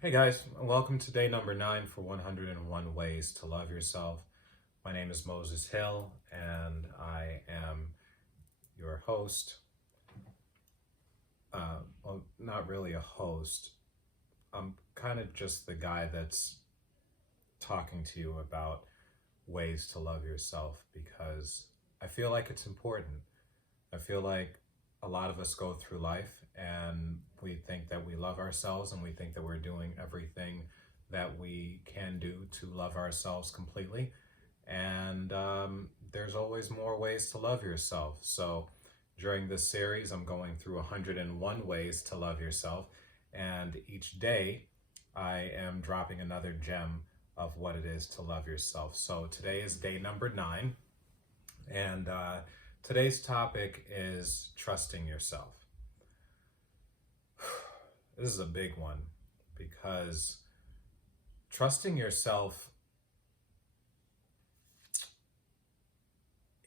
Hey guys, welcome to day number 9 for 101 Ways to Love Yourself. My name is Moses Hill and I am your host. Well, not really a host. I'm kind of just the guy that's talking to you about ways to love yourself because I feel like it's important. I feel like a lot of us go through life and we think that we love ourselves and we think that we're doing everything that we can do to love ourselves completely. And there's always more ways to love yourself. So during this series, I'm going through 101 ways to love yourself. And each day, I am dropping another gem of what it is to love yourself. So today is day number 9. And today's topic is trusting yourself. This is a big one because trusting yourself,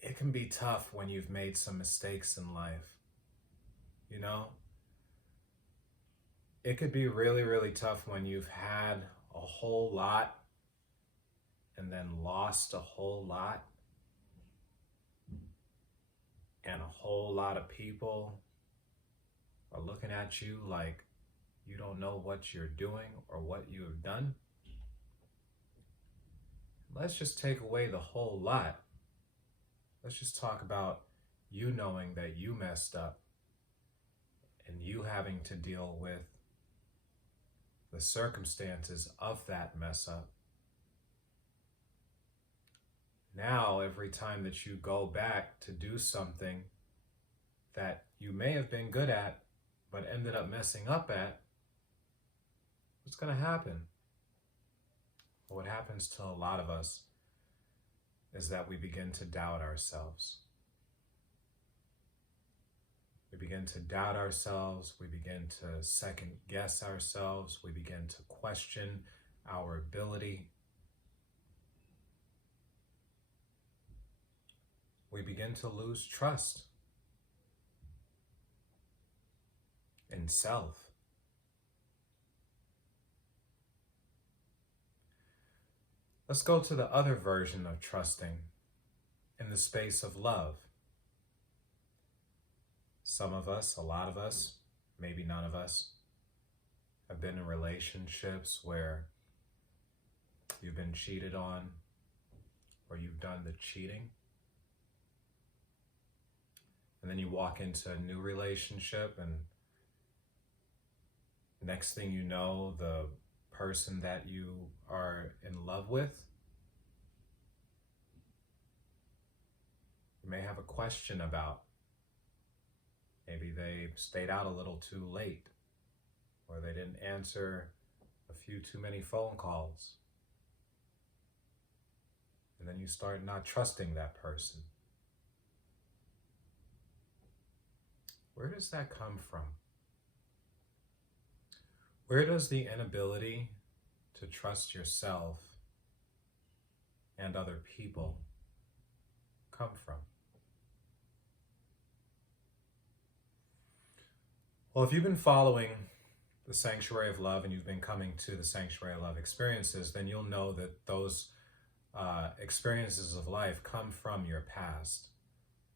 it can be tough when you've made some mistakes in life. You know, it could be really, really tough when you've had a whole lot and then lost a whole lot. And a whole lot of people are looking at you like you don't know what you're doing or what you have done. Let's just take away the whole lot. Let's just talk about you knowing that you messed up and you having to deal with the circumstances of that mess up. Now, every time that you go back to do something that you may have been good at, but ended up messing up at, what's going to happen? Well, what happens to a lot of us is that we begin to doubt ourselves. We begin to doubt ourselves. We begin to second guess ourselves. We begin to question our ability. We begin to lose trust in self. Let's go to the other version of trusting in the space of love. Some of us, a lot of us, maybe none of us, have been in relationships where you've been cheated on or you've done the cheating. And then you walk into a new relationship and next thing you know, the person that you are in love with, you may have a question about. Maybe they stayed out a little too late, or they didn't answer a few too many phone calls. And then you start not trusting that person. Where does that come from? Where does the inability to trust yourself and other people come from? Well, if you've been following the Sanctuary of Love and you've been coming to the Sanctuary of Love experiences, then you'll know that those experiences of life come from your past.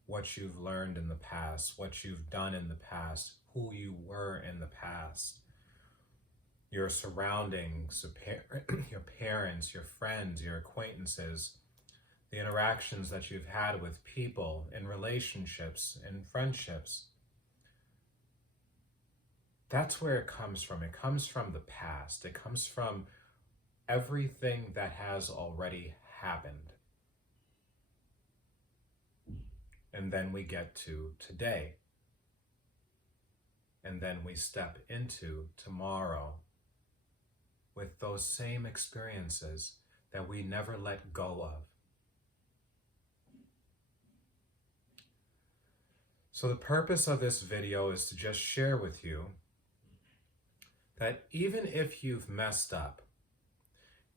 What you've learned in the past, what you've done in the past, who you were in the past, your surroundings, your parents, your friends, your acquaintances, the interactions that you've had with people in relationships, in friendships. That's where it comes from. It comes from the past. It comes from everything that has already happened. And then we get to today. And then we step into tomorrow with those same experiences that we never let go of. So the purpose of this video is to just share with you that even if you've messed up,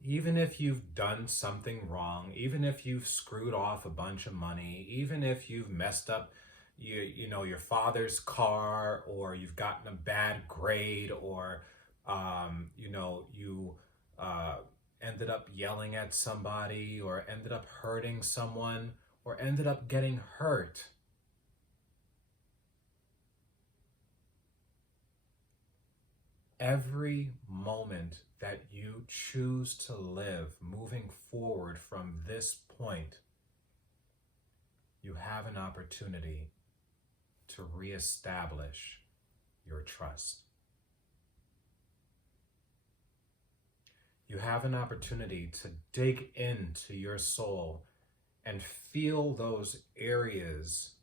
even if you've done something wrong, even if you've screwed off a bunch of money, even if you've messed up your father's car, or you've gotten a bad grade, or you ended up yelling at somebody, or ended up hurting someone, or ended up getting hurt. Every moment that you choose to live moving forward from this point, you have an opportunity to reestablish your trust. You have an opportunity to dig into your soul and feel those areas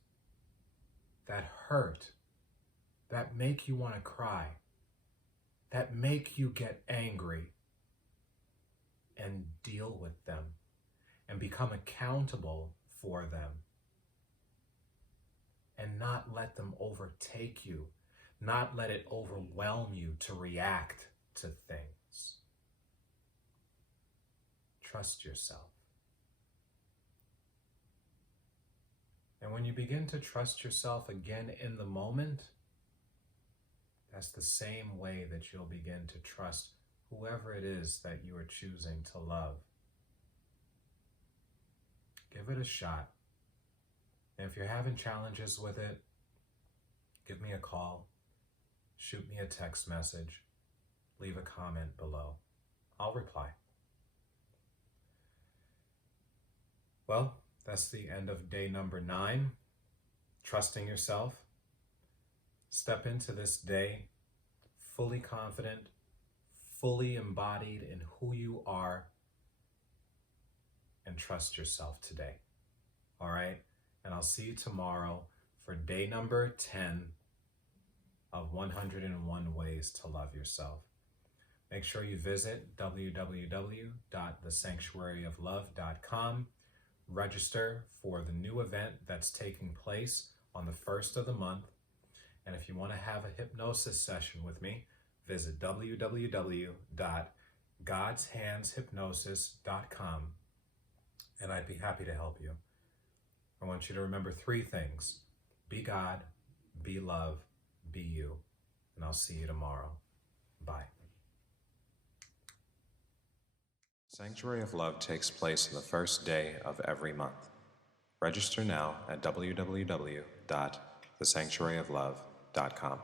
that hurt, that make you want to cry, that make you get angry, and deal with them and become accountable for them, and not let them overtake you, not let it overwhelm you to react to things. Trust yourself. And when you begin to trust yourself again in the moment, that's the same way that you'll begin to trust whoever it is that you are choosing to love. Give it a shot. And if you're having challenges with it, give me a call, shoot me a text message, leave a comment below. I'll reply. Well, that's the end of day number 9, trusting yourself. Step into this day fully confident, fully embodied in who you are, and trust yourself today. All right? And I'll see you tomorrow for day number 10 of 101 Ways to Love Yourself. Make sure you visit www.thesanctuaryoflove.com. Register for the new event that's taking place on the 1st of the month. And if you want to have a hypnosis session with me, visit www.godshandshypnosis.com, and I'd be happy to help you. I want you to remember 3 things. Be God, be love, be you. And I'll see you tomorrow. Bye. Sanctuary of Love takes place on the first day of every month. Register now at www.thesanctuaryoflove.com.